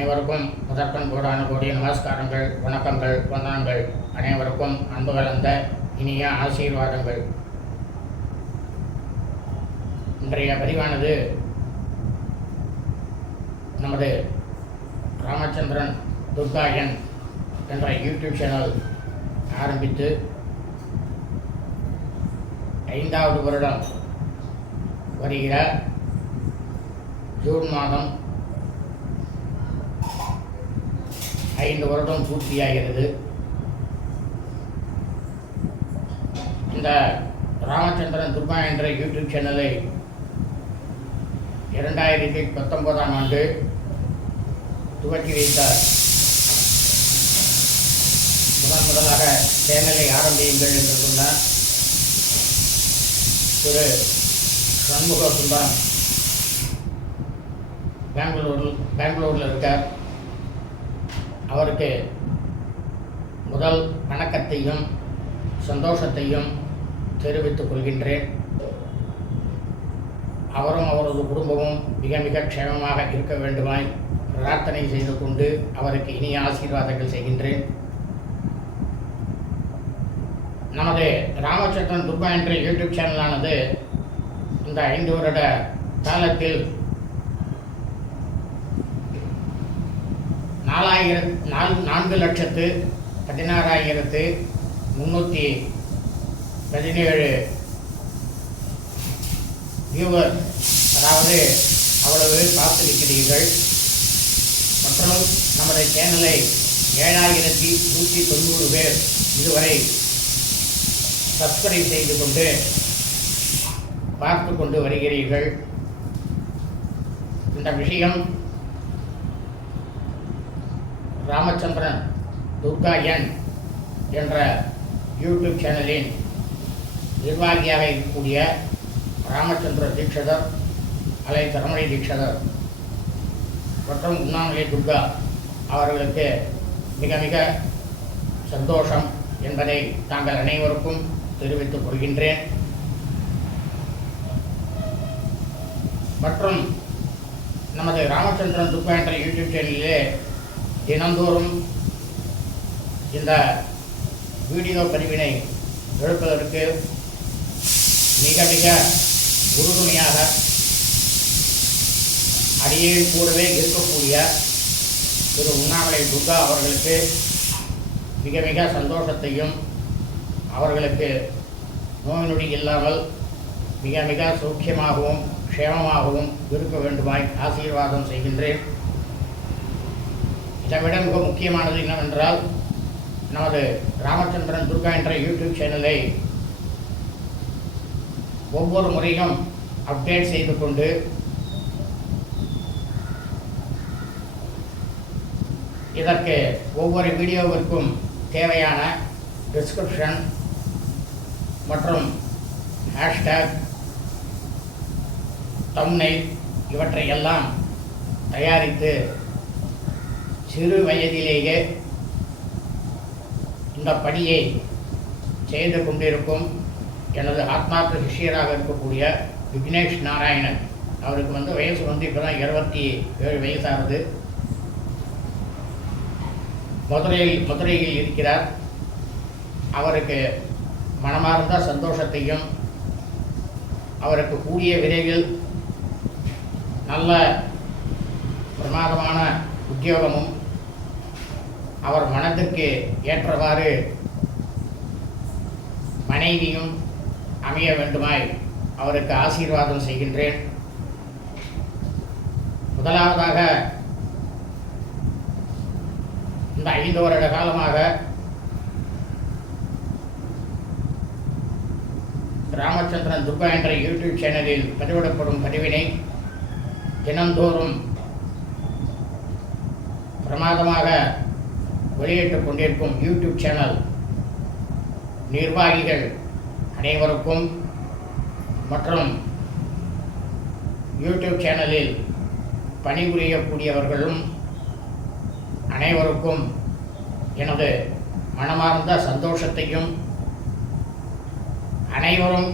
அனைவருக்கும் முதற்கண் கோடான கோடி நமஸ்காரங்கள் வணக்கங்கள் வந்தனங்கள். அனைவருக்கும் அன்பு கலந்த இனிய ஆசீர்வாதங்கள். இன்றைய பதிவானது நமது ராமச்சந்திரன் துர்காயன் என்ற யூடியூப் சேனல் ஆரம்பித்து ஐந்தாவது வருடம் வருகிற ஜூன் மாதம் ஐந்து வருடம் பூர்த்தியாகிறது. இந்த ராமச்சந்திரன் துர்மா என்ற யூடியூப் சேனலை இரண்டாயிரத்தி பத்தொன்பதாம் ஆண்டு துவக்கி வைத்தார். முதன் முதலாக சேனலை ஆரம்பியுங்கள் என்று சொன்னார். திரு. சண்முக சுந்தரம் பெங்களூரில் பெங்களூரில் இருக்கார். அவருக்கு முதல் வணக்கத்தையும் சந்தோஷத்தையும் தெரிவித்துக் கொள்கின்றேன். அவரும் அவரது குடும்பமும் மிக மிக க்ஷேமமாக இருக்க வேண்டுமாய் பிரார்த்தனை செய்து கொண்டு அவருக்கு இனிய ஆசீர்வாதங்கள் செய்கின்றேன். நமது ராமச்சந்திரன் துர்பா என்ற யூடியூப் சேனலானது இந்த ஐந்து வருட காலத்தில் நாலாயிரம் நால் நான்கு லட்சத்து பதினாறாயிரத்து முந்நூற்றி பதினேழு வியூவர் அதாவது அவ்வளவு பார்த்திருக்கிறீர்கள். மற்றும் நமது சேனலை ஏழாயிரத்தி நூற்றி தொண்ணூறு பேர் இதுவரை சப்ஸ்கிரைப் செய்து கொண்டு பார்த்து கொண்டு வருகிறீர்கள். இந்த விஷயம் ராமச்சந்திரன் துர்கா என் என்ற யூடியூப் சேனலின் நிர்வாகியாக இருக்கக்கூடிய ராமச்சந்திர தீட்சிதர் அலை தரமணி தீட்சிதர் மற்றும் உண்ணாமலை துர்கா அவர்களுக்கு மிக மிக சந்தோஷம் என்பதை தாங்கள் அனைவருக்கும் தெரிவித்துக் கொள்கின்றேன். மற்றும் நமது ராமச்சந்திரன் துர்கா என்ற யூடியூப் சேனலிலே தினந்தோறும் இந்த வீடியோ பதிவினை எடுப்பதற்கு மிக மிக உறுதுணையாக அடியே கூடவே இருக்கக்கூடிய திரு உண்ணாமலை துர்கா அவர்களுக்கு மிக மிக சந்தோஷத்தையும் அவர்களுக்கு நோய் நொடி இல்லாமல் மிக மிக சௌக்கியமாகவும் க்ஷேமமாகவும் இருக்க வேண்டுமாய் ஆசீர்வாதம் செய்கின்றேன். இதை விட மிக முக்கியமானது என்னவென்றால் நமது ராமச்சந்திரன் துர்கா என்ற யூடியூப் சேனலை ஒவ்வொரு முறையும் அப்டேட் செய்து கொண்டு இதற்கு ஒவ்வொரு வீடியோவிற்கும் தேவையான டிஸ்கிரிப்ஷன் மற்றும் ஹேஷ்டேக் தம்னை இவற்றை எல்லாம் தயாரித்து சிறு வயதிலேயே இந்த பணியை செய்து கொண்டிருக்கும் எனது ஆத்மார்த்த சிஷியராக இருக்கக்கூடிய விக்னேஷ் நாராயணன். அவருக்கு வந்து வயசு வந்து இப்போ தான் இருபத்தி ஏழு வயசானது மதுரையில் மதுரையில் இருக்கிறார். அவருக்கு மனமார்ந்த சந்தோஷத்தையும் அவருக்கு கூடிய விரைவில் நல்ல பிரமாதமான உத்தியோகமும் அவர் மனதிற்கு ஏற்றவாறு மனைவியும் அமைய வேண்டுமாய் அவருக்கு ஆசீர்வாதம் செய்கின்றேன். முதலாவதாக இந்த ஐந்து வருட காலமாக ராமச்சந்திரன் துர்கா என்ற யூடியூப் சேனலில் பதிவிடப்படும் பதிவினை தினந்தோறும் பிரமாதமாக வெளியிட்டுக் கொண்டிருக்கும் யூடியூப் சேனல் நிர்வாகிகள் அனைவருக்கும் மற்றும் யூடியூப் சேனலில் பணிபுரியக்கூடியவர்களும் அனைவருக்கும் எனது மனமார்ந்த சந்தோஷத்தையும் அனைவரும்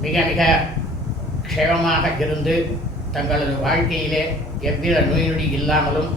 மிக மிக க்ஷேமமாக இருந்து தங்களது வாழ்க்கையிலே எவ்வித நோய் நொடி இல்லாமலும்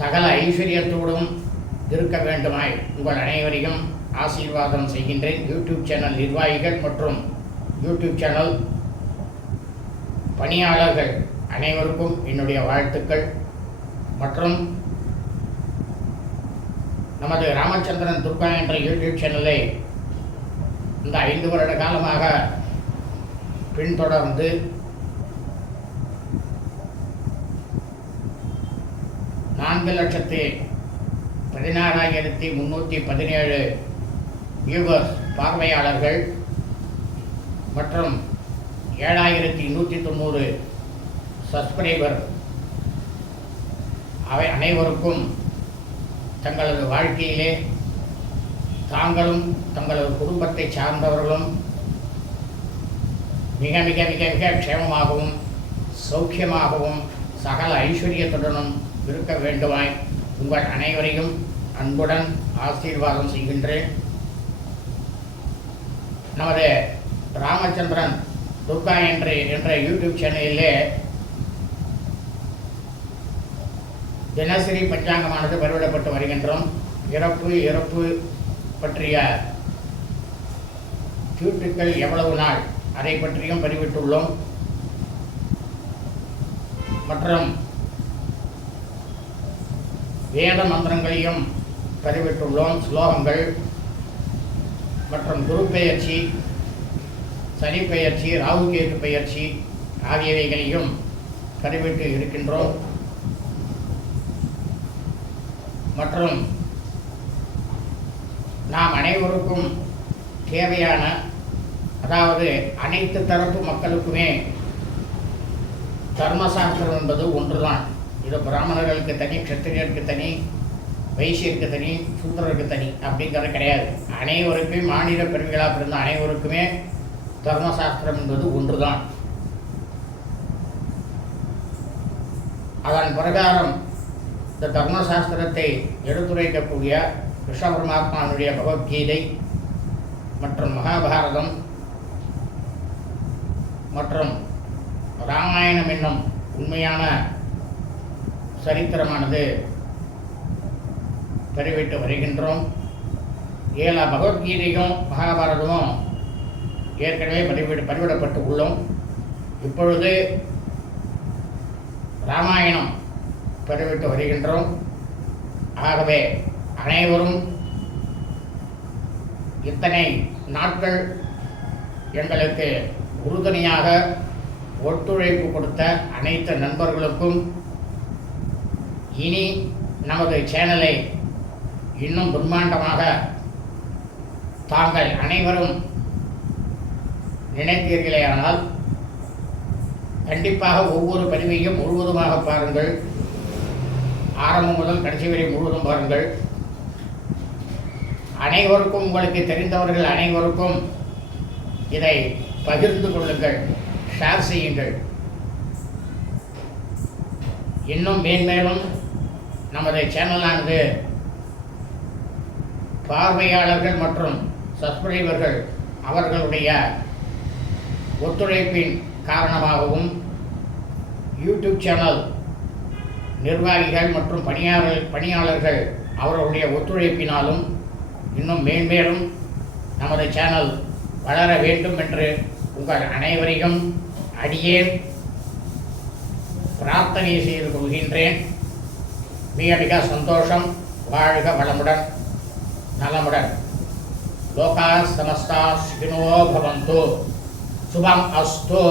சகல ஐஸ்வர்யத்தோடும் இருக்க வேண்டுமாய் உங்கள் அனைவரையும் ஆசீர்வாதம் செய்கின்றேன். யூடியூப் சேனல் நிர்வாகிகள் மற்றும் யூடியூப் சேனல் பணியாளர்கள் அனைவருக்கும் என்னுடைய வாழ்த்துக்கள். மற்றும் நமது ராமச்சந்திரன் துர்கா என்ற யூடியூப் சேனலை இந்த ஐந்து வருட காலமாக பின்தொடர்ந்து நான்கு லட்சத்து பதினாறாயிரத்தி முந்நூற்றி பதினேழு வியூவர்ஸ் பார்வையாளர்கள் மற்றும் ஏழாயிரத்தி நூற்றி தொண்ணூறு சப்ஸ்கிரைபர் அவை அனைவருக்கும் தங்களது வாழ்க்கையிலே தாங்களும் தங்களது குடும்பத்தை சார்ந்தவர்களும் மிக மிக மிக மிக க்ஷேமமாகவும் சௌக்கியமாகவும் சகல ஐஸ்வர்யத்துடனும் இருக்க வேண்டுமாய். உங்கள் அனைவரையும் அன்புடன் ஆசீர்வாதம் செய்கின்றேன். நமது ராமச்சந்திரன் துர்கா என்று என்ற யூடியூப் சேனலிலே தினசரி பஞ்சாங்கமானது பதிவிடப்பட்டு வருகின்றோம். இறப்பு இறப்பு பற்றிய தீட்டுக்கள் எவ்வளவு நாள்? அதை பற்றியும் பதிவிட்டுள்ளோம். மற்றும் வேத மந்திரங்களையும் பதிவிட்டுள்ளோம் ஸ்லோகங்கள். மற்றும் குரு பெயர்ச்சி சனி பெயர்ச்சி ராகுகேது பெயர்ச்சி ஆகியவைகளையும் பதிவிட்டு இருக்கின்றோம். மற்றும் நாம் அனைவருக்கும் தேவையான அதாவது அனைத்து தரப்பு மக்களுக்குமே தர்மசாஸ்திரம் என்பது ஒன்றுதான். இது பிராமணர்களுக்கு தனி க்ஷத்திரியருக்கு தனி வைசியருக்கு தனி சூத்திரருக்கு தனி அப்படிங்கிறது கிடையாது. அனைவருக்கும் மாநில பெருமைகளாக பிறந்த அனைவருக்குமே தர்மசாஸ்திரம் என்பது ஒன்றுதான். அதன் பிரகாரம் இந்த தர்மசாஸ்திரத்தை எடுத்துரைக்கக்கூடிய கிருஷ்ண பரமாத்மானுடைய பகவத்கீதை மற்றும் மகாபாரதம் மற்றும் ராமாயணம் என்னும் உண்மையான சரித்திரமானது. தெரிவித்து வருகின்றோம். ஏழா பகவத்கீதையும் மகாபாரதமும் ஏற்கனவே பதிவிட பதிவிடப்பட்டு உள்ளோம். இப்பொழுது ராமாயணம் பதிவிட்டு வருகின்றோம். ஆகவே அனைவரும் இத்தனை நாட்கள் எங்களுக்கு உறுதுணையாக ஒத்துழைப்பு கொடுத்த அனைத்து நண்பர்களுக்கும் இனி நமது சேனலை இன்னும் பிரம்மாண்டமாக தாங்கள் அனைவரும் நினைத்தீர்களேயானால் கண்டிப்பாக ஒவ்வொரு பதிவையும் முழுவதுமாக பாருங்கள். ஆரம்பம் முதல் கடைசி வரை முழுவதும் பாருங்கள். அனைவருக்கும் உங்களுக்கு தெரிந்தவர்கள் அனைவருக்கும் இதை பகிர்ந்து கொள்ளுங்கள் ஷேர் செய்யுங்கள். இன்னும் மேன்மேலும் நமது சேனலானது பார்வையாளர்கள் மற்றும் சப்ஸ்கிரைபர்கள் அவர்களுடைய ஒத்துழைப்பின் காரணமாகவும் யூடியூப் சேனல் நிர்வாகிகள் மற்றும் பணியாளர் பணியாளர்கள் அவர்களுடைய ஒத்துழைப்பினாலும் இன்னும் மேன்மேலும் நமது சேனல் வளர வேண்டும் என்று உங்கள் அனைவரையும் அடியேன் பிரார்த்தனை செய்து கொள்கின்றேன். மிக மிக சந்தோஷம் வாழ்க வளமுடன் நலமுடன். லோகா சமஸ்தா சுகினோ பவந்து. சுபம் அஸ்தோ.